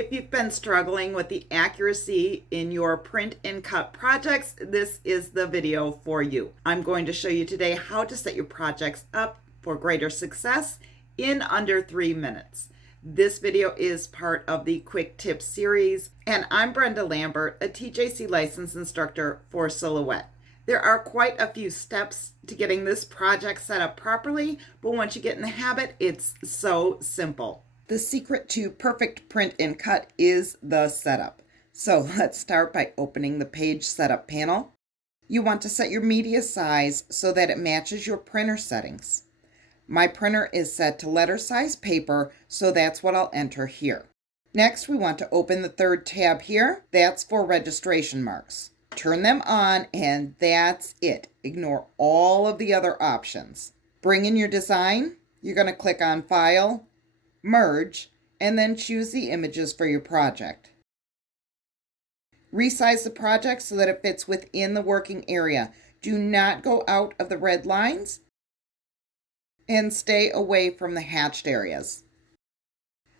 If you've been struggling with the accuracy in your print and cut projects, this is the video for you. I'm going to show you today how to set your projects up for greater success in under 3 minutes. This video is part of the Quick Tips series, and I'm Brenda Lambert, a TJC licensed instructor for Silhouette. There are quite a few steps to getting this project set up properly, but once you get in the habit, it's so simple. The secret to perfect print and cut is the setup. So let's start by opening the page setup panel. You want to set your media size so that it matches your printer settings. My printer is set to letter size paper, so that's what I'll enter here. Next, we want to open the third tab here. That's for registration marks. Turn them on, and that's it. Ignore all of the other options. Bring in your design. You're going to click on File, Merge, and then choose the images for your project. Resize the project so that it fits within the working area. Do not go out of the red lines and stay away from the hatched areas.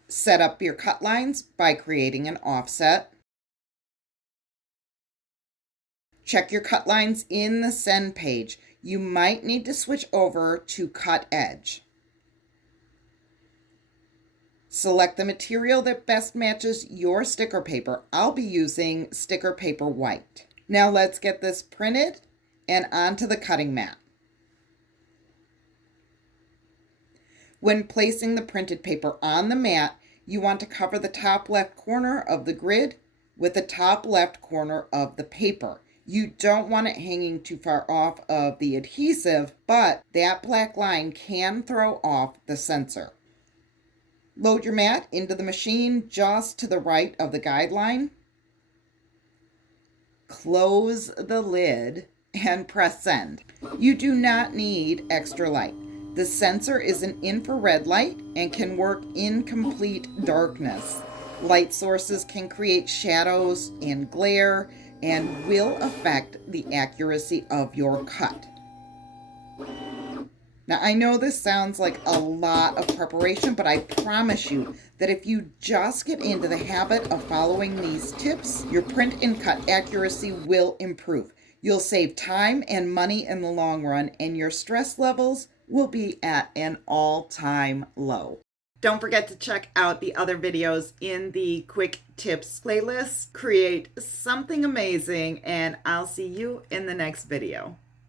Set up your cut lines by creating an offset. Check your cut lines in the send page. You might need to switch over to cut edge. Select the material that best matches your sticker paper. I'll be using sticker paper white. Now let's get this printed and onto the cutting mat. When placing the printed paper on the mat, you want to cover the top left corner of the grid with the top left corner of the paper. You don't want it hanging too far off of the adhesive, but that black line can throw off the sensor. Load your mat into the machine just to the right of the guideline. Close the lid and press send. You do not need extra light. The sensor is an infrared light and can work in complete darkness. Light sources can create shadows and glare and will affect the accuracy of your cut. Now, I know this sounds like a lot of preparation, but I promise you that if you just get into the habit of following these tips, your print and cut accuracy will improve. You'll save time and money in the long run, and your stress levels will be at an all-time low. Don't forget to check out the other videos in the Quick Tips playlist. Create something amazing, and I'll see you in the next video.